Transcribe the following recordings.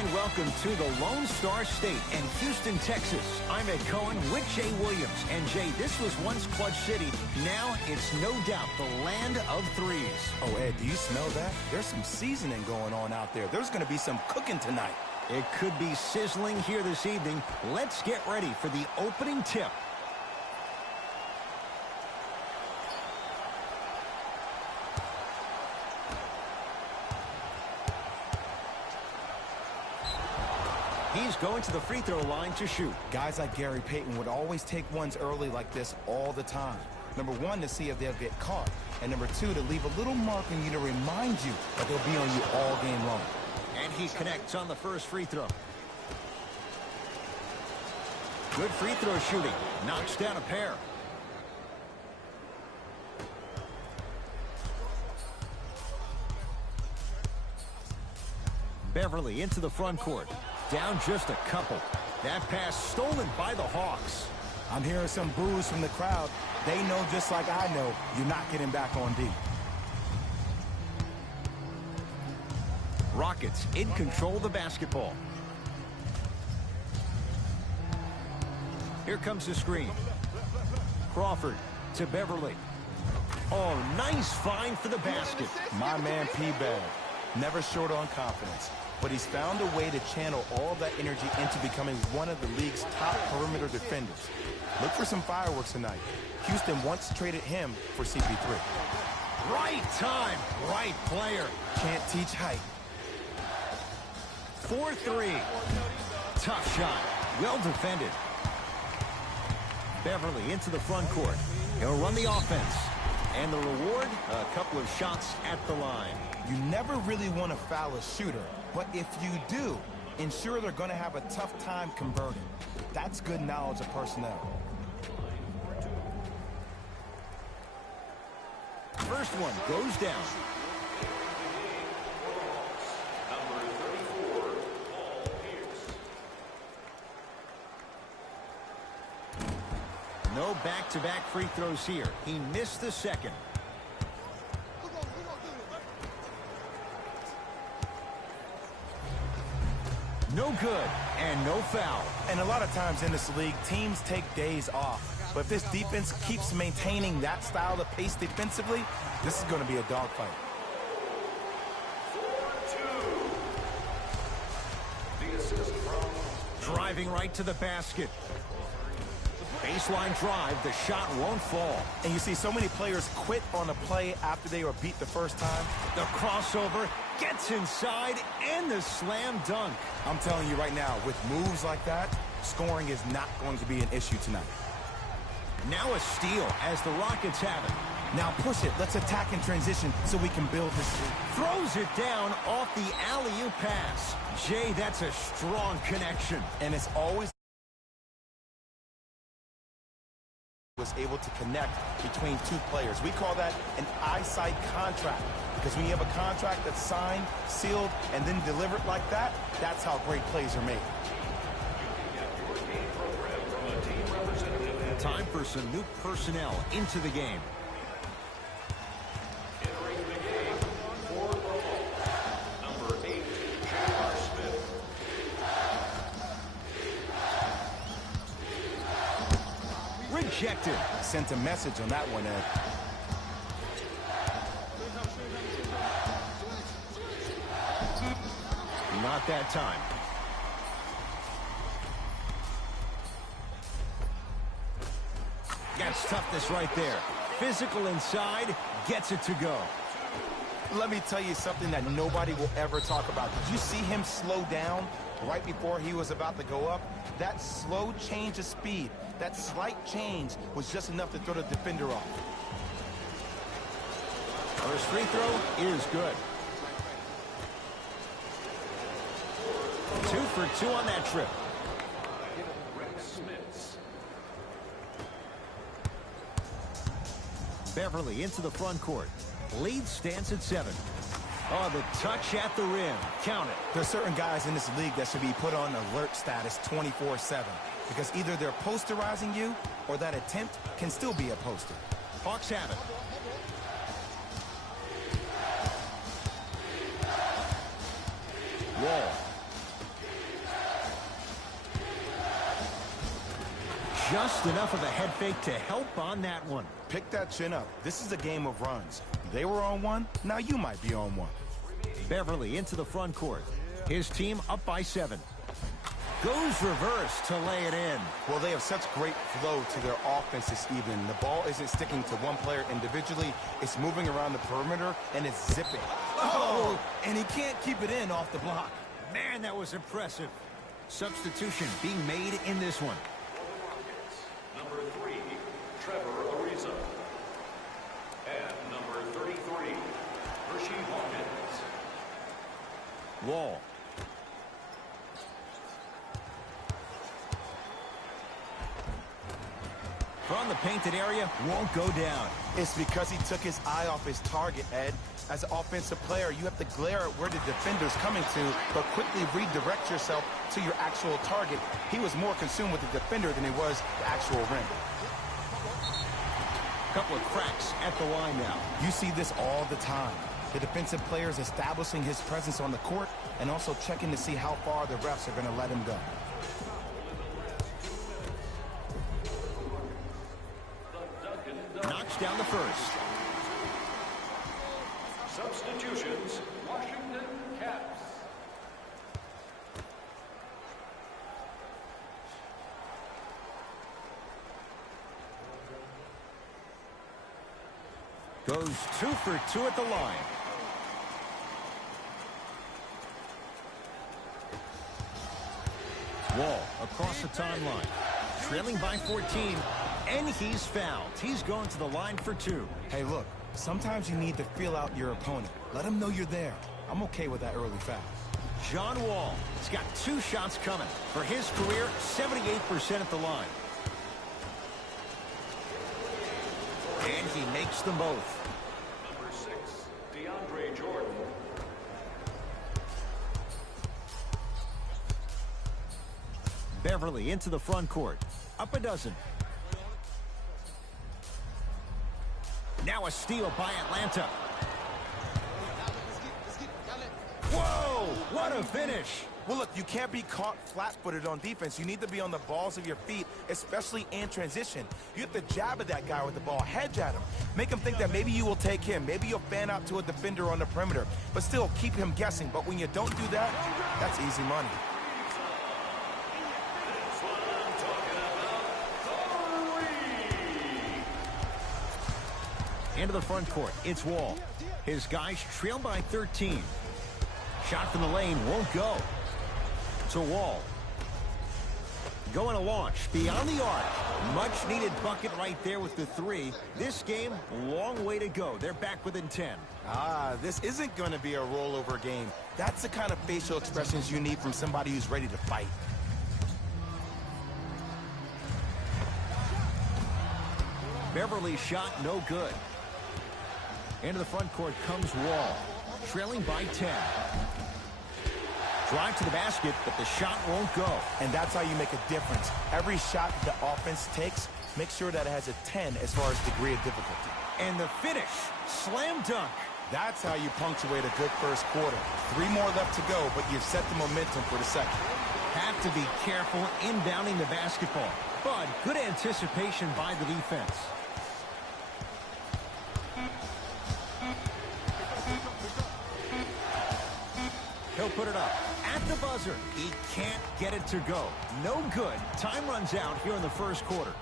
And welcome to the Lone Star State in Houston, Texas. I'm Ed Cohen with Jay Williams. And Jay, this was once Clutch City. Now it's no doubt the land of threes. Oh, Ed, do you smell that? There's some seasoning going on out there. There's going to be some cooking tonight. It could be sizzling here this evening. Let's get ready for the opening tip. He's going to the free throw line to shoot. Guys like Gary Payton would always take ones early like this all the time. Number one, to see if they'll get caught. And number two, to leave a little mark on you to remind you that they'll be on you all game long. And he connects on the first free throw. Good free throw shooting. Knocks down a pair. Beverly into the front court. Down just a couple. That pass stolen by the Hawks. I'm hearing some boos from the crowd. They know just like I know you're not getting back on D. Rockets in control of the basketball. Here comes the screen. Crawford to Beverly. Oh, nice find for the basket. My man P-Bag, never short on confidence. But he's found a way to channel all of that energy into becoming one of the league's top perimeter defenders. Look for some fireworks tonight. Houston once traded him for CP3. Right time, right player. Can't teach height. 4-3. Tough shot. Well defended. Beverly into the front court. He'll run the offense. And the reward, a couple of shots at the line. You never really want to foul a shooter, but if you do, ensure they're going to have a tough time converting. That's good knowledge of personnel. First one goes down. No back-to-back free throws here. He missed the second. No good, and no foul. And a lot of times in this league, teams take days off. But if this defense keeps maintaining that style of pace defensively, this is going to be a dogfight. Driving right to the basket. Baseline drive, the shot won't fall. And you see so many players quit on a play after they were beat the first time. The crossover gets inside, and the slam dunk. I'm telling you right now, with moves like that, scoring is not going to be an issue tonight. Now a steal as the Rockets have it. Now push it. Let's attack in transition so we can build this lead. Throws it down off the alley-oop pass. Jay, that's a strong connection. And it's always was able to connect between two players. We call that an eyesight contract, because when you have a contract that's signed, sealed, and then delivered like that, that's how great plays are made. Time for some new personnel into the game. Entering the game for number 8, J.R. Smith. Rejected. Sent a message on that one, Ed. Not that time. That's toughness right there. Physical inside, gets it to go. Let me tell you something that nobody will ever talk about. Did you see him slow down right before he was about to go up? That slow change of speed, that slight change was just enough to throw the defender off. First free throw is good. 2 for 2 on that trip. Beverly into the front court. Lead stands at 7. Oh, the touch at the rim. Count it. There's certain guys in this league that should be put on alert status 24/7, because either they're posterizing you or that attempt can still be a poster. Hawks have it. Wall. Just enough of a head fake to help on that one. Pick that chin up. This is a game of runs. They were on one, now you might be on one. Beverly into the front court. His team up by 7. Goes reverse to lay it in. Well, they have such great flow to their offense this evening. The ball isn't sticking to one player individually. It's moving around the perimeter, and it's zipping. Oh, and he can't keep it in off the block. Man, that was impressive. Substitution being made in this one. Number 3, Trevor Ariza. And number 33, Hershey Hawkins. Wall. From the painted area, won't go down. It's because he took his eye off his target, Ed. As an offensive player, you have to glare at where the defender's coming to, but quickly redirect yourself to your actual target. He was more consumed with the defender than he was the actual rim. Couple of cracks at the line now. You see this all the time. The defensive player is establishing his presence on the court and also checking to see how far the refs are going to let him go. Knocks down the first. Substitutions, Washington Caps. Goes 2 for 2 at the line. Wall across the timeline. Trailing by 14. And he's fouled. He's going to the line for 2. Hey, look, sometimes you need to feel out your opponent. Let him know you're there. I'm okay with that early foul. John Wall has got 2 shots coming. For his career, 78% at the line. And he makes them both. Number 6, DeAndre Jordan. Beverly into the front court. Up a dozen. Now a steal by Atlanta. Whoa, what a finish. Well, look, you can't be caught flat-footed on defense. You need to be on the balls of your feet, especially in transition. You have to jab at that guy with the ball, hedge at him. Make him think that maybe you will take him. Maybe you'll fan out to a defender on the perimeter, but still keep him guessing. But when you don't do that, that's easy money. That's what I'm talking about. Three. Into the front court, it's Wall. His guys trail by 13. Shot from the lane won't go. To Wall. Going to launch beyond the arc. Much needed bucket right there with the 3. This game, long way to go. They're back within 10. This isn't going to be a rollover game. That's the kind of facial expressions you need from somebody who's ready to fight. Beverly's shot no good. Into the front court comes Wall. Trailing by 10. Drive to the basket, but the shot won't go. And that's how you make a difference. Every shot that the offense takes, make sure that it has a 10 as far as degree of difficulty. And the finish, slam dunk. That's how you punctuate a good first quarter. 3 more left to go, but you've set the momentum for the second. Have to be careful inbounding the basketball, but good anticipation by the defense. He'll put it up at the buzzer. He can't get it to go. No good. Time runs out here in the first quarter.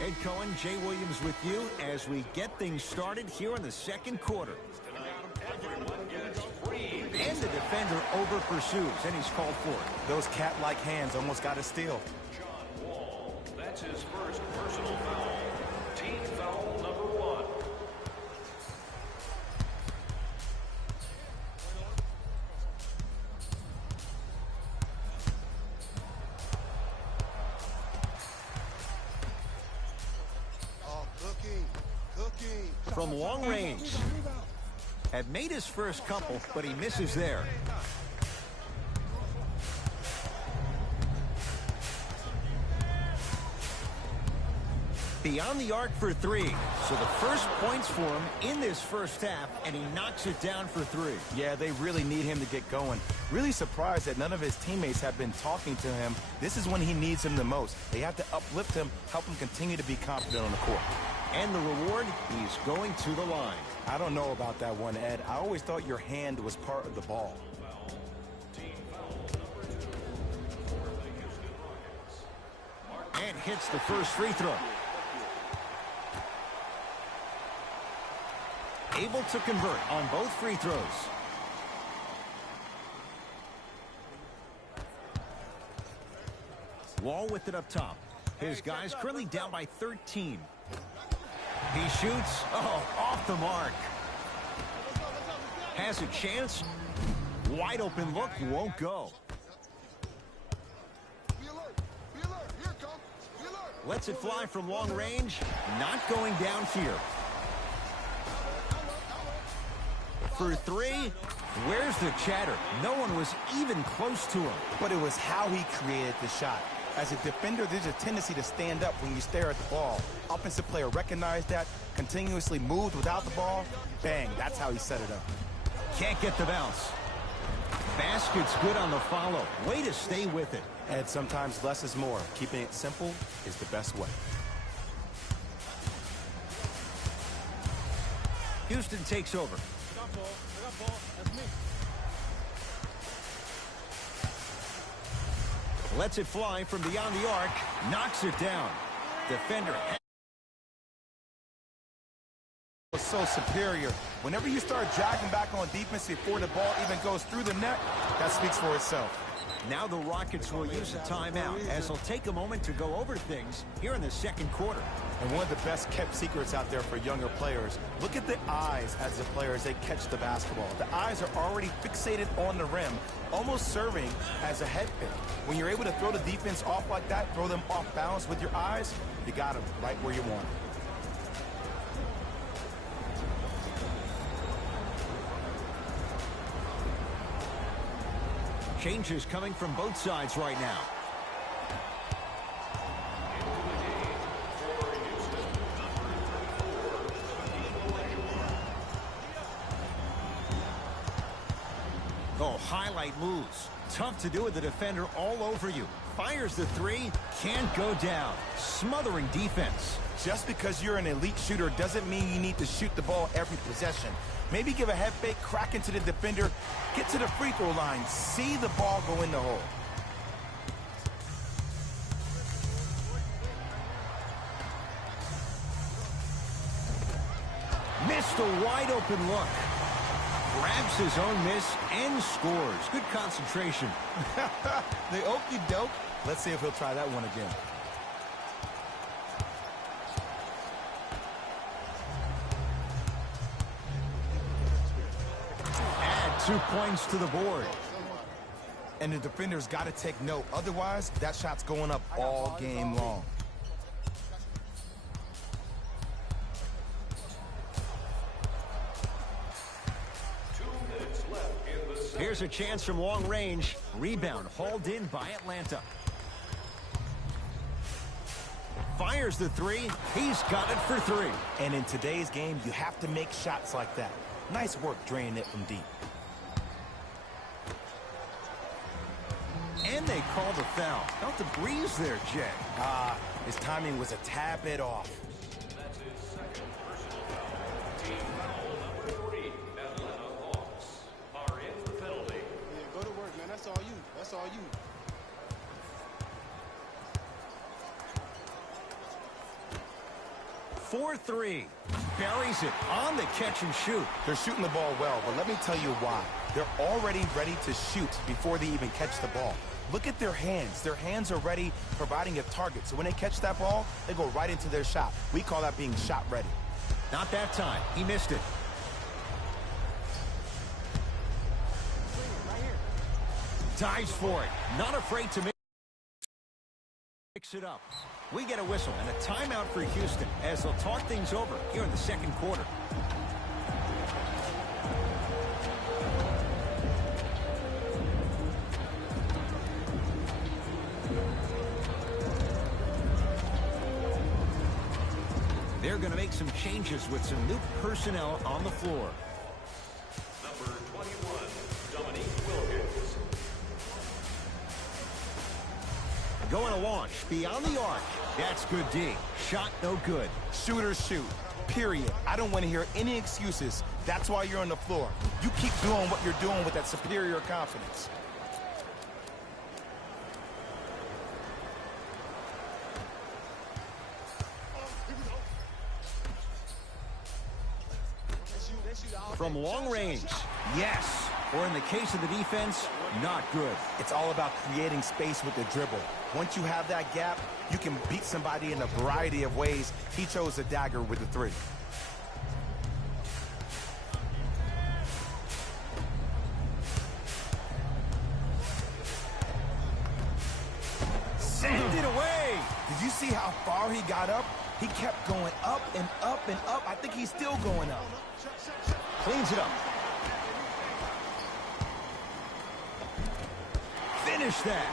Ed Cohen, Jay Williams with you as we get things started here in the second quarter. And the defender over pursues, and he's called for it. Those cat-like hands almost got a steal. John Wall, that's his first personal foul. Team foul number 1. From long range. Had made his first couple, but he misses there. Beyond the arc for three. So the first points for him in this first half, and he knocks it down for three. Yeah, they really need him to get going. Really surprised that none of his teammates have been talking to him. This is when he needs him the most. They have to uplift him, help him continue to be confident on the court. And the reward, he's going to the line. I don't know about that one, Ed. I always thought your hand was part of the ball. And hits the first free throw. Able to convert on both free throws. Wall with it up top. His guys currently down by 13. He shoots. Oh, off the mark. Has a chance. Wide open look, won't go. Lets it fly from long range. Not going down here. For three, where's the chatter? No one was even close to him. But it was how he created the shot. As a defender, there's a tendency to stand up when you stare at the ball. Offensive player recognized that, continuously moved without the ball. Bang, that's how he set it up. Can't get the bounce. Basket's good on the follow. Way to stay with it. And sometimes less is more. Keeping it simple is the best way. Houston takes over. I got ball. That's me. Lets it fly from beyond the arc. Knocks it down. Defender. Was so superior. Whenever you start jogging back on defense before the ball even goes through the net, that speaks for itself. Now the Rockets will use a timeout as they'll take a moment to go over things here in the second quarter. And one of the best kept secrets out there for younger players, look at the eyes as the players, they catch the basketball. The eyes are already fixated on the rim, almost serving as a head fake. When you're able to throw the defense off like that, throw them off balance with your eyes, you got them right where you want them. Changes coming from both sides right now. Oh, highlight moves. Tough to do with the defender all over you. Fires the three, can't go down. Smothering defense. Just because you're an elite shooter doesn't mean you need to shoot the ball every possession. Maybe give a head fake, crack into the defender, get to the free throw line, see the ball go in the hole. Missed a wide open look. Grabs his own miss and scores. Good concentration. The okey doke. Let's see if he'll try that one again. Add 2 points to the board. And the defender's got to take note. Otherwise, that shot's going up all game long. Here's a chance from long range. Rebound hauled in by Atlanta. Fires the three. He's got it for three. And in today's game, you have to make shots like that. Nice work draining it from deep. And they call the foul. Felt the breeze there, Jay. His timing was a tad bit off. That's his second personal foul. Team foul number 3. Atlanta Hawks are in the penalty. Yeah, go to work, man. That's all you. That's all you. 4-3. Buries it on the catch and shoot. They're shooting the ball well, but let me tell you why. They're already ready to shoot before they even catch the ball. Look at their hands. Their hands are ready, providing a target. So when they catch that ball, they go right into their shot. We call that being shot ready. Not that time. He missed it. Dives for it. Not afraid to mix it up. We get a whistle and a timeout for Houston as they'll talk things over here in the second quarter. They're going to make some changes with some new personnel on the floor. Number 21, Dominique Wilkins. Going to launch beyond the arc. That's good D. Shot no good. Shooters shoot. Period. I don't want to hear any excuses. That's why you're on the floor. You keep doing what you're doing with that superior confidence. From long range, yes. Or in the case of the defense, not good. It's all about creating space with the dribble. Once you have that gap, you can beat somebody in a variety of ways. He chose the dagger with the three. Send it away. Did you see how far he got up? He kept going up and up and up. I think he's still going up. Cleans it up. Finish that.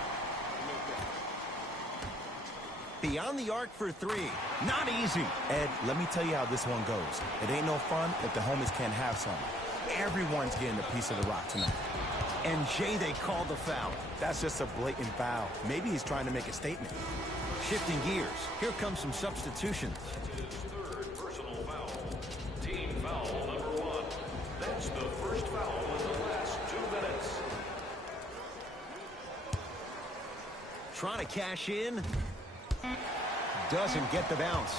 Beyond the arc for three. Not easy. Ed, let me tell you how this one goes. It ain't no fun if the homies can't have some. Everyone's getting a piece of the rock tonight. And Jay, they called the foul. That's just a blatant foul. Maybe he's trying to make a statement. Shifting gears. Here comes some substitutions. His third personal foul. Team foul number 1. That's the first foul in the last 2 minutes. Trying to cash in. Doesn't get the bounce.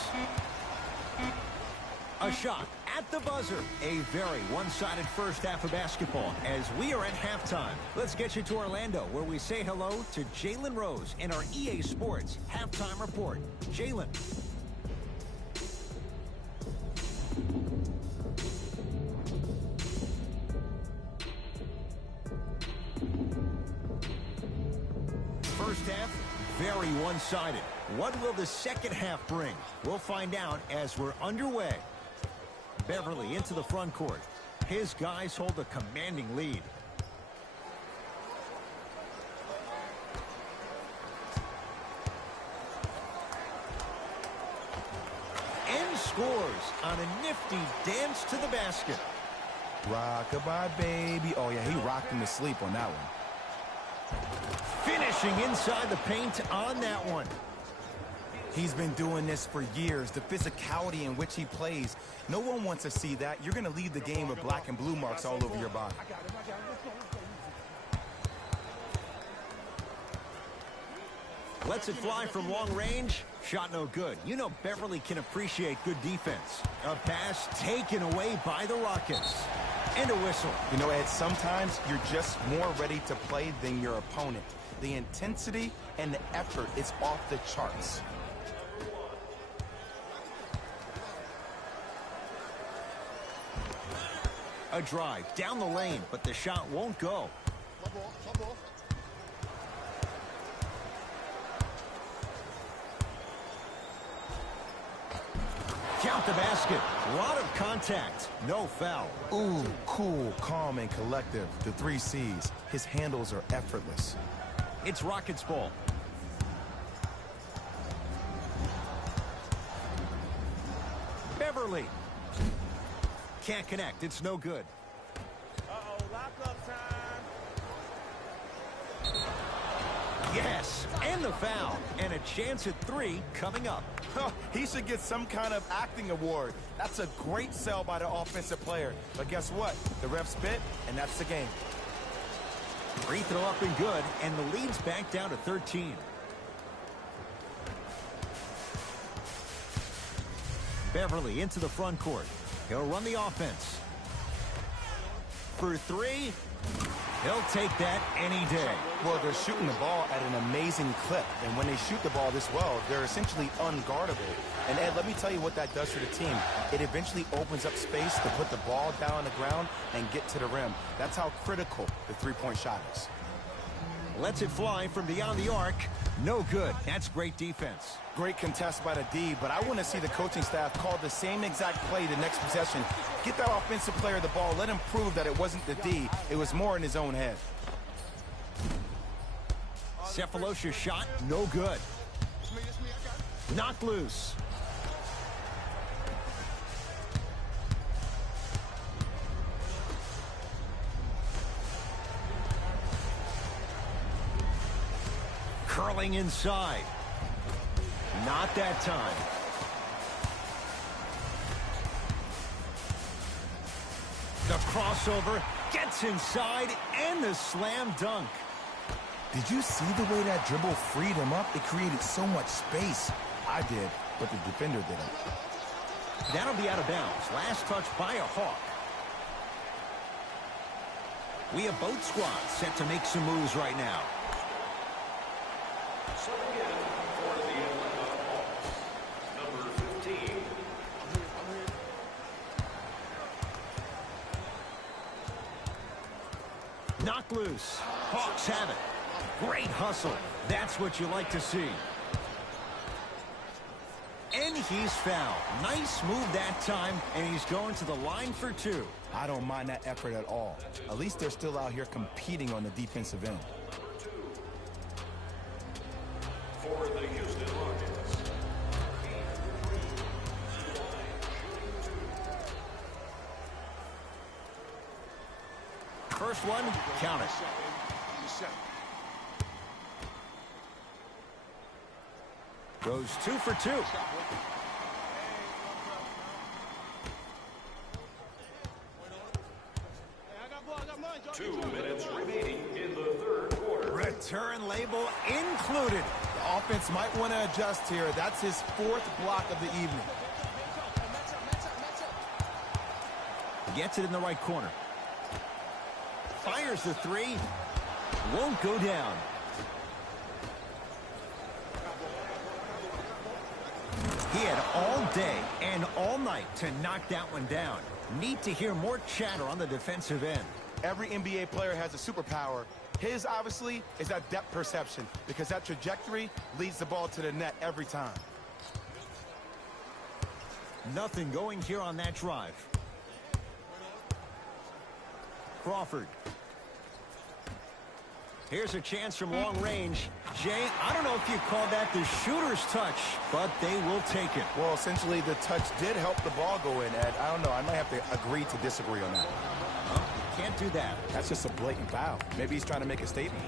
A shot at the buzzer. A very one-sided first half of basketball as we are at halftime. Let's get you to Orlando, where we say hello to Jalen Rose in our EA Sports halftime report. Jalen. First half, very one-sided. What will the second half bring? We'll find out as we're underway. Beverly into the front court. His guys hold a commanding lead. And scores on a nifty dance to the basket. Rockabye, baby. Oh, yeah, he rocked him to sleep on that one. Finishing inside the paint on that one. He's been doing this for years. The physicality in which he plays. No one wants to see that. You're going to leave the game with black and blue marks all over your body. Lets it fly from long range. Shot no good. You know Beverly can appreciate good defense. A pass taken away by the Rockets. And a whistle. You know, Ed, sometimes you're just more ready to play than your opponent. The intensity and the effort is off the charts. A drive down the lane, but the shot won't go. Count the basket. A lot of contact. No foul. Ooh, cool, calm, and collective. The 3 C's. His handles are effortless. It's Rockets ball. Beverly. Can't connect. It's no good. Uh-oh, lock-up time. Yes, and the foul. And a chance at 3 coming up. He should get some kind of acting award. That's a great sell by the offensive player. But guess what? The ref spit, and that's the game. Free throw up and good, and the lead's back down to 13. Beverly into the front court. He'll run the offense. For 3, he'll take that any day. Well, they're shooting the ball at an amazing clip. And when they shoot the ball this well, they're essentially unguardable. And, Ed, let me tell you what that does for the team. It eventually opens up space to put the ball down on the ground and get to the rim. That's how critical the three-point shot is. Lets it fly from beyond the arc. No good. That's great defense. Great contest by the D, but I want to see the coaching staff call the same exact play the next possession. Get that offensive player the ball. Let him prove that it wasn't the D. It was more in his own head. Cephalosha's shot, no good. Knocked loose. Curling inside. Not that time. The crossover gets inside and the slam dunk. Did you see the way that dribble freed him up? It created so much space. I did, but the defender didn't. That'll be out of bounds. Last touch by a Hawk. We have both squads set to make some moves right now. Subbing in for the Atlanta Hawks, number 15. Knock loose. Hawks have it. Great hustle. That's what you like to see. And he's fouled. Nice move that time, and he's going to the line for two. I don't mind that effort at all. At least they're still out here competing on the defensive end. For the Houston Rockets. First one, count it. Goes 2 for 2. 2 minutes remaining in the third quarter. Return label included. The offense might want to adjust here. That's his 4th block of the evening. Gets it in the right corner. Fires the three. Won't go down. He had all day and all night to knock that one down. Need to hear more chatter on the defensive end. Every NBA player has a superpower. His, obviously, is that depth perception, because that trajectory leads the ball to the net every time. Nothing going here on that drive. Crawford. Here's a chance from long range. Jay, I don't know if you call that the shooter's touch, but they will take it. Well, essentially, the touch did help the ball go in, Ed. I don't know. I might have to agree to disagree on that. Well, you can't do that. That's just a blatant foul. Maybe he's trying to make a statement.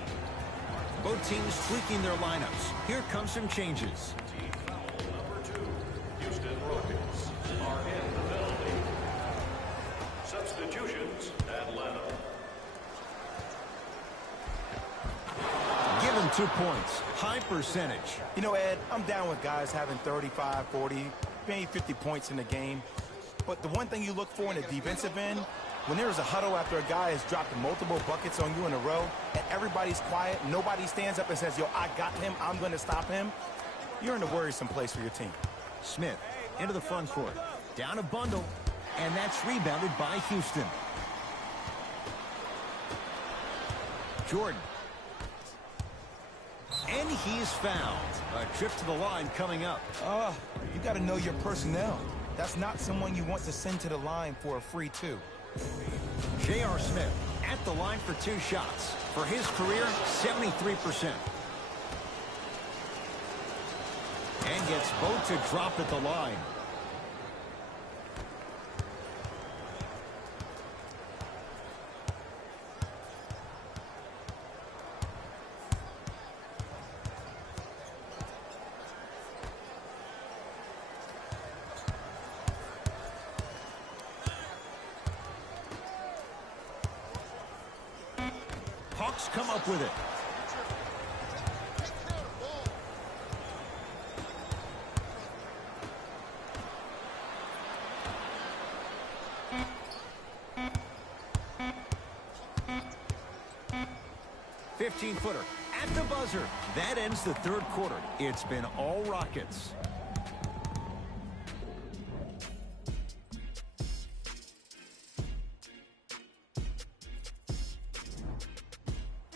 Both teams tweaking their lineups. Here come some changes. Team foul number 2. Houston Rockets are in the penalty. Substitutions, Atlanta. Give him 2 points. High percentage. You know, Ed, I'm down with guys having 35, 40, maybe 50 points in the game. But the one thing you look for in the defensive end, when there's a huddle after a guy has dropped multiple buckets on you in a row, and everybody's quiet, nobody stands up and says, yo, I got him, I'm going to stop him, you're in a worrisome place for your team. Smith into the front court. Down a bundle. And that's rebounded by Houston. Jordan. And he's fouled. A trip to the line coming up. You got to know your personnel. That's not someone you want to send to the line for a free two. J.R. Smith at the line for 2 shots. For his career, 73%. And gets both to drop at the line. Hawks come up with it. Footer at the buzzer. That ends the third quarter. It's been all Rockets.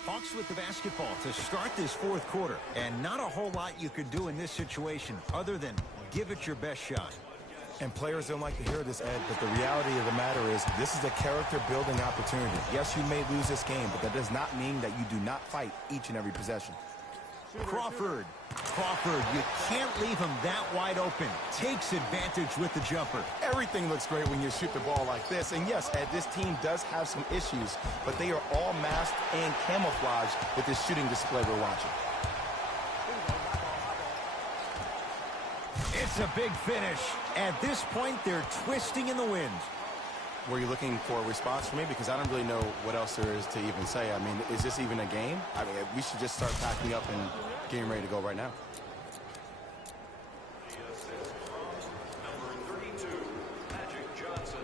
Hawks with the basketball to start this fourth quarter. And not a whole lot you could do in this situation other than give it your best shot. And players don't like to hear this, Ed, but the reality of the matter is this is a character-building opportunity. Yes, you may lose this game, but that does not mean that you do not fight each and every possession. Crawford, you can't leave him that wide open. Takes advantage with the jumper. Everything looks great when you shoot the ball like this. And yes, Ed, this team does have some issues, but they are all masked and camouflaged with this shooting display we're watching. That's a big finish. At this point, they're twisting in the wind. Were you looking for a response from me? Because I don't really know what else there is to even say. I mean, is this even a game? I mean, we should just start packing up and getting ready to go right now. The assist from number 32, Magic Johnson.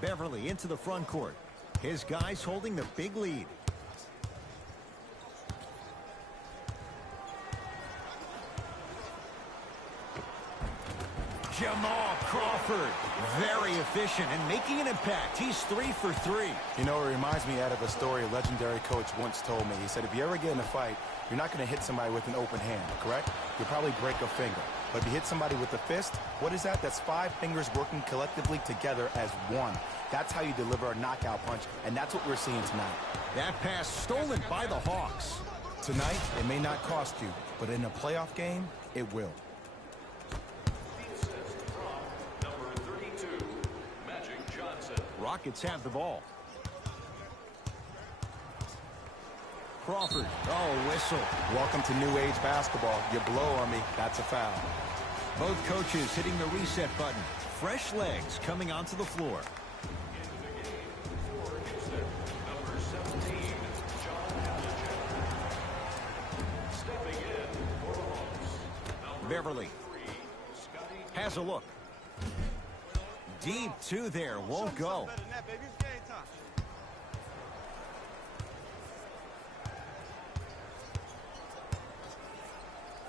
Beverly into the front court. His guys holding the big lead. Jamal Crawford, very efficient and making an impact. He's 3 for 3. You know, it reminds me out of a story a legendary coach once told me. He said, if you ever get in a fight, you're not going to hit somebody with an open hand, correct? You'll probably break a finger. But if you hit somebody with a fist, what is that? That's 5 fingers working collectively together as one. That's how you deliver a knockout punch, and that's what we're seeing tonight. That pass stolen by the Hawks. Tonight, it may not cost you, but in a playoff game, it will. Number 32, Magic Johnson. Rockets have the ball. Crawford. Oh, whistle. Welcome to new age basketball. You blow on me, that's a foul. Both coaches hitting the reset button. Fresh legs coming onto the floor. Into the game for Houston, number 17, John Havlicek. Stepping in for the Hawks, number Beverly 3, Scotty. has a look. Deep two there, won't go. Better than that, baby. It's game time.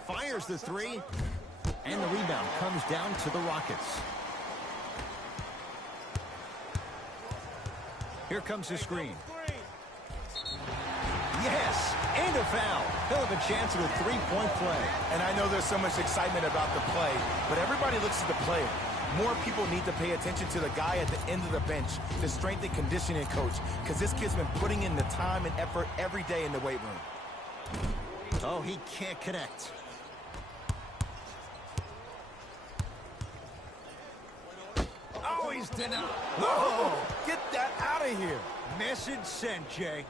Fires the three, and the rebound comes down to the Rockets. Here comes the screen. Yes, and a foul. He'll have a chance at a three-point play. And I know there's so much excitement about the play, but everybody looks at the player. More people need to pay attention to the guy at the end of the bench, the strength and conditioning coach, because this kid's been putting in the time and effort every day in the weight room. Oh, he can't connect. Oh, he's denied. Whoa! Get that out of here! Message sent, Jay.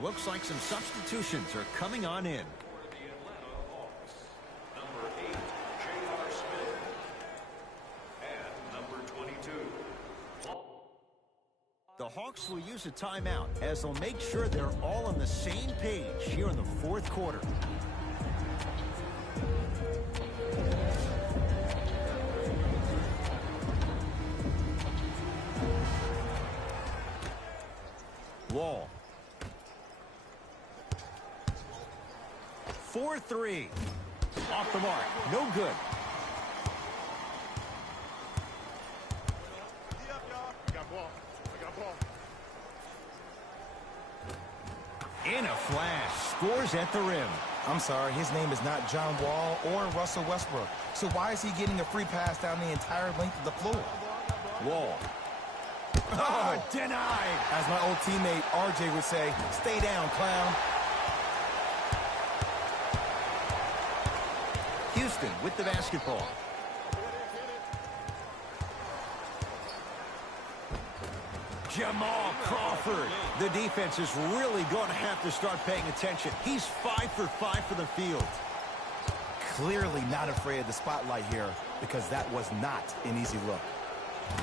Looks like some substitutions are coming on in. For the Atlanta Hawks, number 8, J.R. Smith. And number 22. The Hawks will use a timeout as they'll make sure they're all on the same page here in the fourth quarter. Wall. 4-3. Off the mark. No good. D up, y'all. I got ball. I got ball. In a flash. Scores at the rim. I'm sorry, his name is not John Wall or Russell Westbrook. So why is he getting a free pass down the entire length of the floor? Wall. Oh, denied. As my old teammate RJ would say, stay down, clown. Houston with the basketball. Jamal Crawford. The defense is really going to have to start paying attention. He's 5 for 5 for the field. Clearly not afraid of the spotlight here, because that was not an easy look.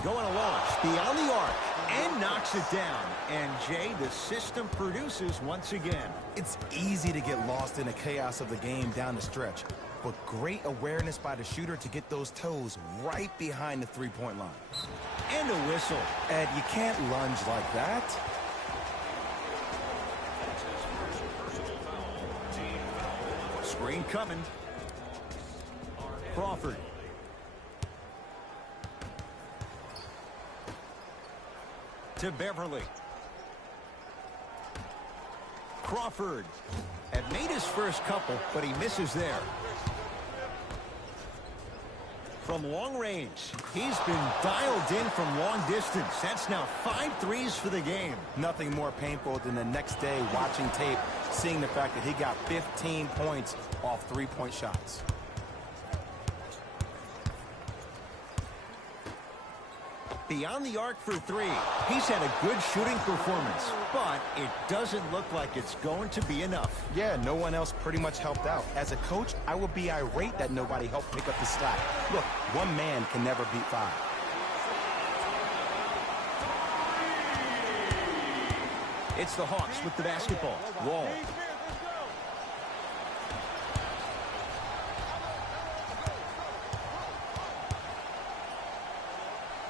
Going to launch beyond the arc and knocks it down. And Jay, the system produces once again. It's easy to get lost in the chaos of the game down the stretch, but great awareness by the shooter to get those toes right behind the three-point line. And a whistle. Ed, you can't lunge like that. That's his first personal foul. Team foul. Screen coming. Crawford. To Beverly. Crawford had made his first couple, but he misses there. From long range, he's been dialed in from long distance. That's now 5 threes for the game. Nothing more painful than the next day watching tape, seeing the fact that he got 15 points off three-point shots. Beyond the arc for three. He's had a good shooting performance, but it doesn't look like it's going to be enough. Yeah, no one else pretty much helped out. As a coach, I would be irate that nobody helped pick up the slack. Look, one man can never beat five. It's the Hawks with the basketball. Wall.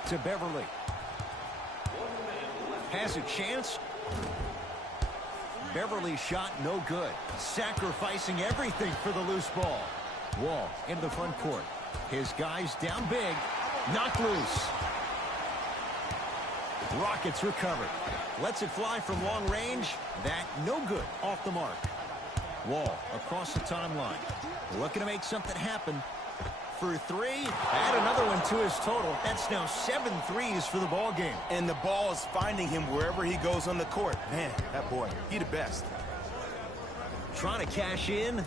To Beverly. Has a chance. Beverly's shot no good. Sacrificing everything for the loose ball. Wall into the front court. His guys down big. Knocked loose. Rockets recovered. Lets it fly from long range. That no good. Off the mark. Wall across the timeline. Looking to make something happen. For three. Add another one to his total. That's now 7 threes for the ball game. And the ball is finding him wherever he goes on the court. Man, that boy, he the best. Trying to cash in.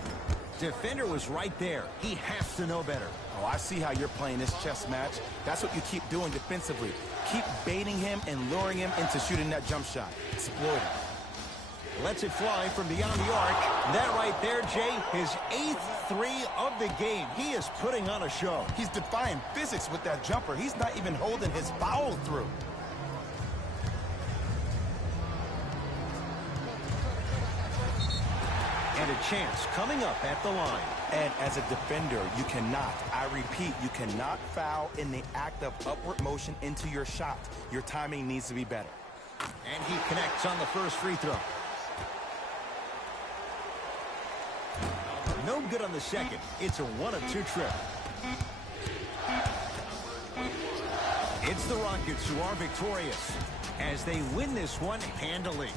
Defender was right there. He has to know better. Oh, I see how you're playing this chess match. That's what you keep doing defensively. Keep baiting him and luring him into shooting that jump shot. Exploit him. Lets it fly from beyond the arc. That right there, Jay, his 8th three of the game. He is putting on a show. He's defying physics with that jumper. He's not even holding his foul through. And a chance coming up at the line. And as a defender, you cannot, I repeat, you cannot foul in the act of upward motion into your shot. Your timing needs to be better. And he connects on the first free throw. No good on the second. It's a 1-of-2 trip. It's the Rockets who are victorious as they win this one handily.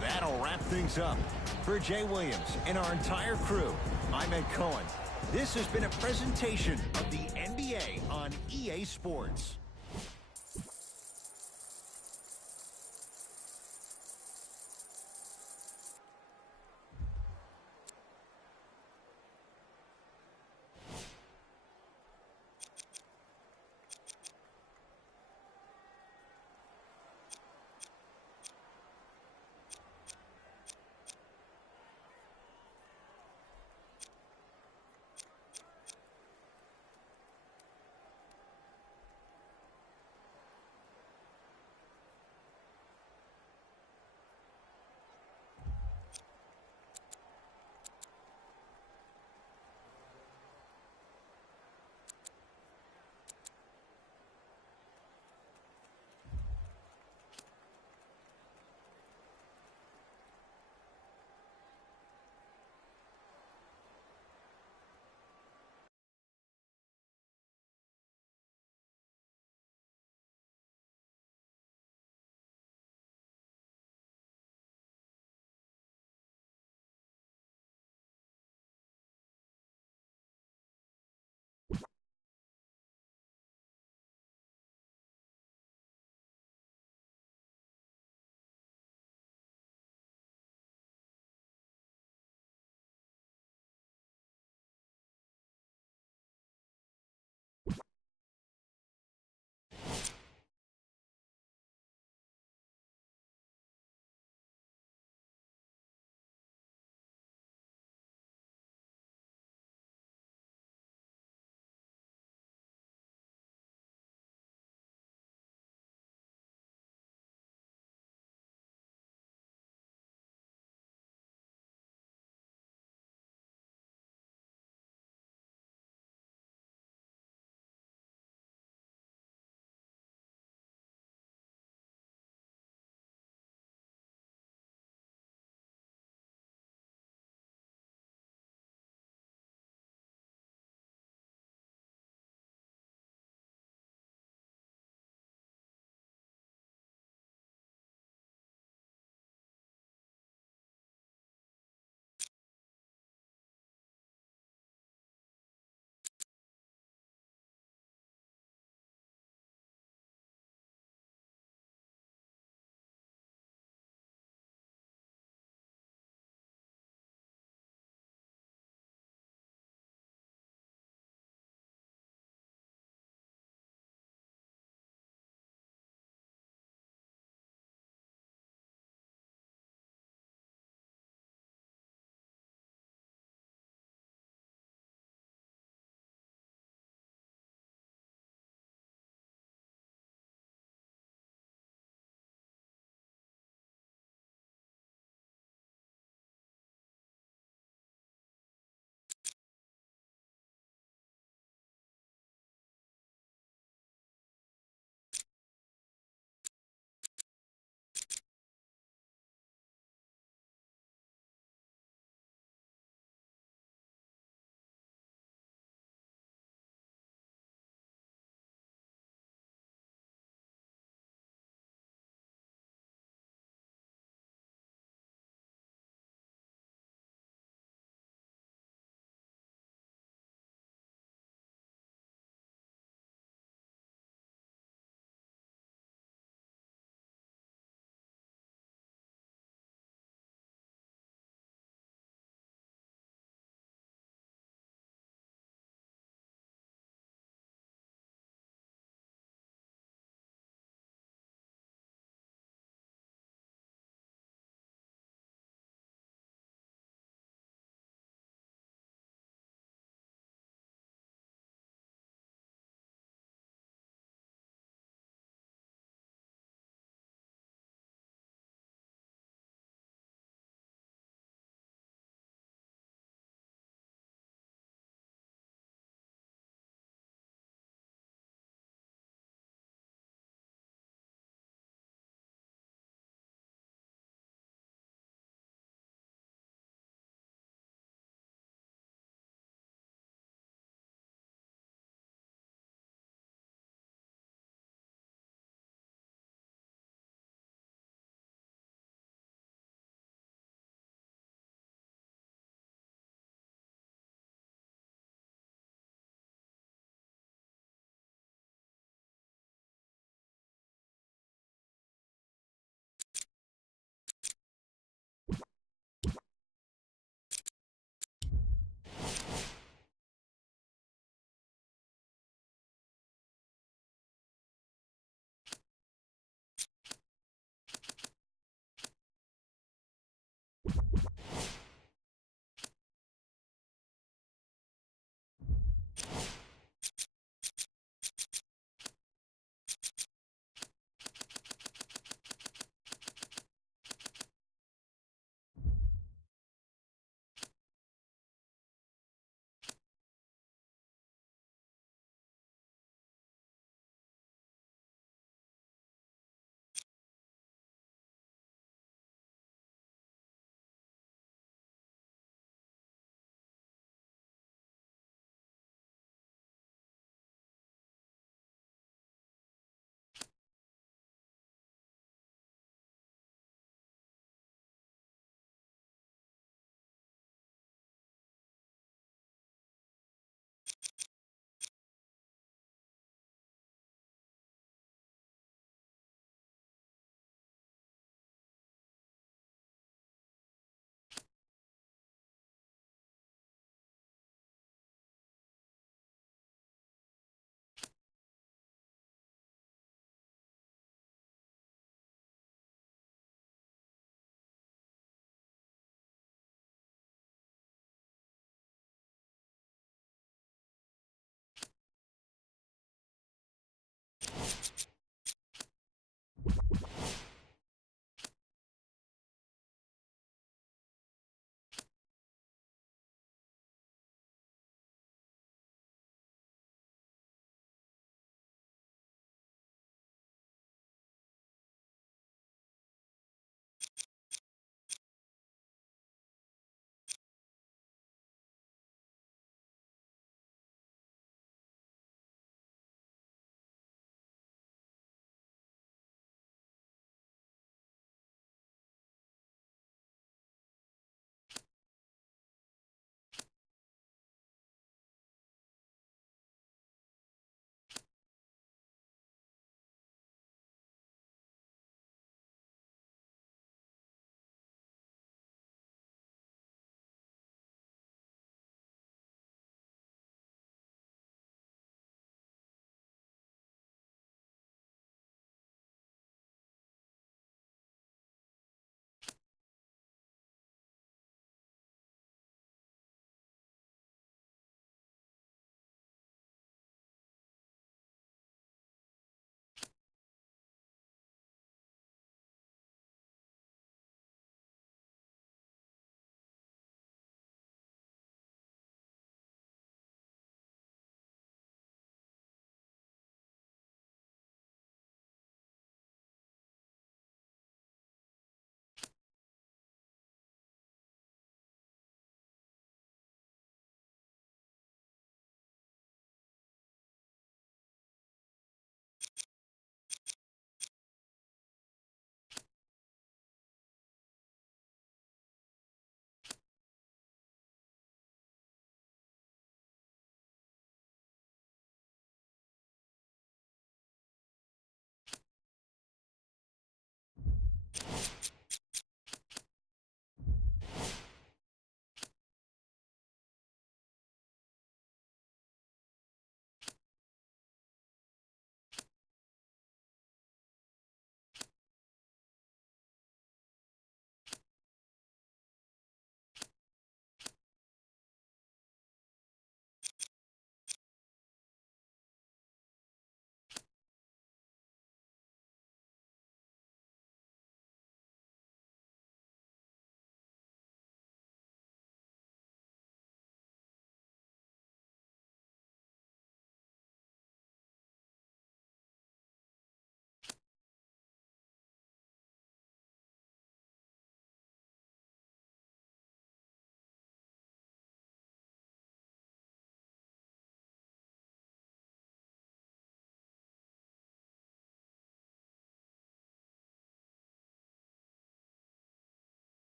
That'll wrap things up. For Jay Williams and our entire crew, I'm Ed Cohen. This has been a presentation of the NBA on EA Sports.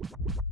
Regalado.